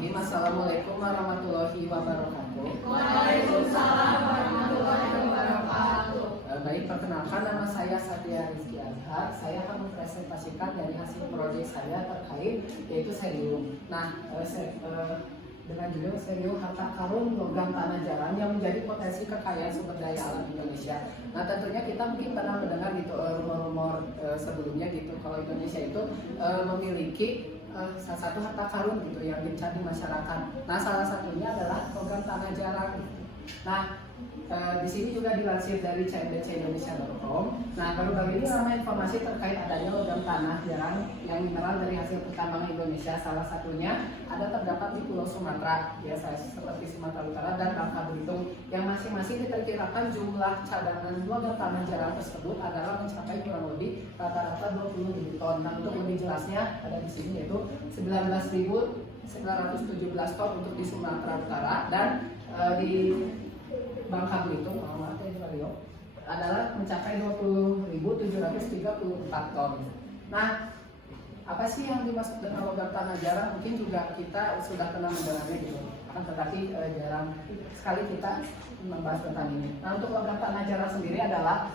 Bismillahirrahmanirrahim. Assalamualaikum warahmatullahi wabarakatuh. Waalaikumsalam warahmatullahi wabarakatuh. Baik, perkenalkan nama saya Satya Rizky Azhar. Saya akan mempresentasikan dari hasil proyek saya terkait yaitu Cerium. Nah, dengan judul Cerium harta karun logam tanah jarang yang menjadi potensi kekayaan sumber daya alam Indonesia. Nah, tentunya kita mungkin pernah mendengar gitu rumor-rumor sebelumnya gitu kalau Indonesia itu memiliki salah satu harta karun gitu yang dicari masyarakat. Nah, salah satunya adalah logam tanah jarang. Nah, di sini juga dilansir dari cndcindonesia.com. Nah, baru-baru ini ramai informasi terkait adanya logam tanah jarang yang mineral dari hasil pertambangan Indonesia. Salah satunya ada terdapat di Pulau Sumatera, ya seperti Sumatera Utara dan Bangka Belitung, yang masing-masing diperkirakan jumlah cadangan logam tanah jarang tersebut adalah mencapai kurang lebih rata-rata 20.000 ton. Nah, untuk lebih jelasnya ada di sini yaitu 19.917 ton untuk di Sumatera Utara dan di Bangka Belitung adalah mencapai 20.734 ton. Nah, apa sih yang dimaksud dengan logam tanah jarang? Mungkin juga kita sudah pernah mendengarnya gitu, akan tetapi jarang sekali kita membahas tentang ini. Nah, untuk logam tanah jarang sendiri adalah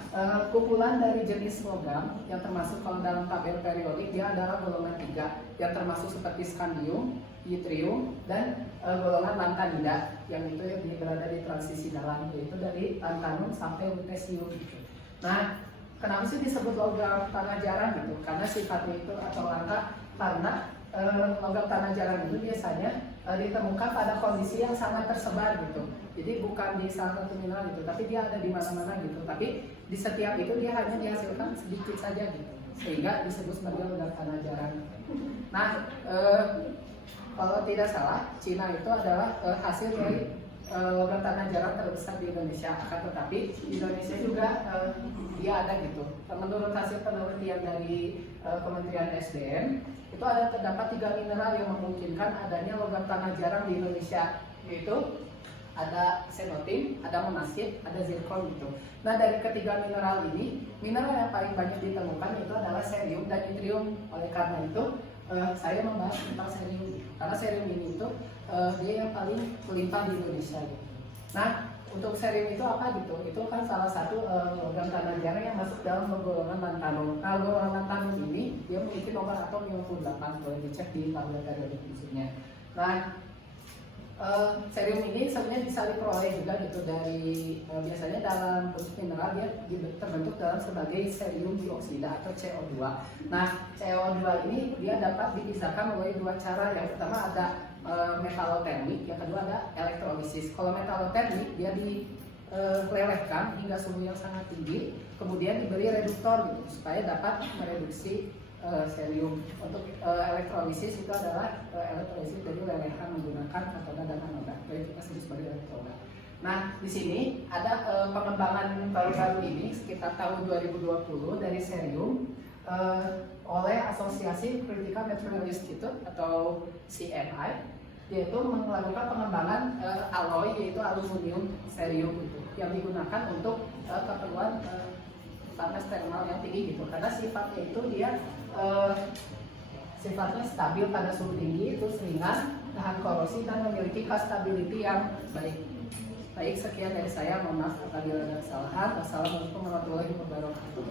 kumpulan dari jenis logam yang termasuk kalau dalam tabel periodik dia adalah golongan 3 yang termasuk seperti skandium, yttrium, dan golongan lantanida yang itu berada di transisi dalam, yaitu dari tantalum sampai lutetium gitu. Nah, kenapa sih disebut logam tanah jarang gitu? Karena sifatnya itu atau langka karena logam tanah jarang itu biasanya ditemukan pada kondisi yang sangat tersebar gitu. Jadi bukan di salah satu mineral gitu, tapi dia ada di mana-mana gitu. Tapi di setiap itu dia hanya dihasilkan sedikit saja gitu, sehingga disebut sebagai logam tanah jarang. Nah, kalau tidak salah, Cina itu adalah hasil dari logam tanah jarang terbesar di Indonesia. Akan tetapi Indonesia juga dia ada gitu. Menurut hasil penelitian dari Kementerian SDM, itu ada terdapat 3 mineral yang memungkinkan adanya logam tanah jarang di Indonesia, yaitu ada xenotim, ada monasit, ada zircon gitu. Nah, dari ketiga mineral ini, mineral yang paling banyak ditemukan itu adalah cerium dan yttrium. Oleh karena itu, saya membahas tentang cerium karena cerium ini itu dia yang paling melimpah di Indonesia gitu. Nah, untuk cerium itu apa gitu? Itu kan salah satu logam tanah jarang yang masuk dalam golongan lantanum. Nah, golongan lantanum ini dia memiliki nomor atom 58, boleh dicek di tabel periodik khususnya. Nah, cerium ini sebenarnya bisa diperoleh juga gitu dari biasanya dalam bentuk mineral dia terbentuk dalam sebagai cerium dioksida atau CO2. Nah, CO2 ini dia dapat dipisahkan melalui 2 cara. Yang pertama ada metalotermik, yang kedua ada elektrolisis. Kalau metalotermik dia dilelehkan hingga suhu yang sangat tinggi, kemudian diberi reduktor gitu supaya dapat mereduksi cerium. Untuk elektrolisis itu adalah elektrolisis dari lelehan menggunakan katoda dan anoda, jadi kita sebut sebagai elektroda. Nah, di sini ada pengembangan baru-baru ini sekitar tahun 2020 dari cerium oleh Asosiasi Critical Material Institute atau CMI, yaitu melakukan pengembangan alloy yaitu aluminium cerium itu yang digunakan untuk keperluan panas thermal yang tinggi gitu, karena sifatnya itu dia sifatnya stabil pada suhu tinggi, itu ringan, tahan korosi, dan memiliki stability yang baik. Baik, sekian dari saya. Mohon maaf apabila ada kesalahan. Wassalamualaikum warahmatullahi wabarakatuh.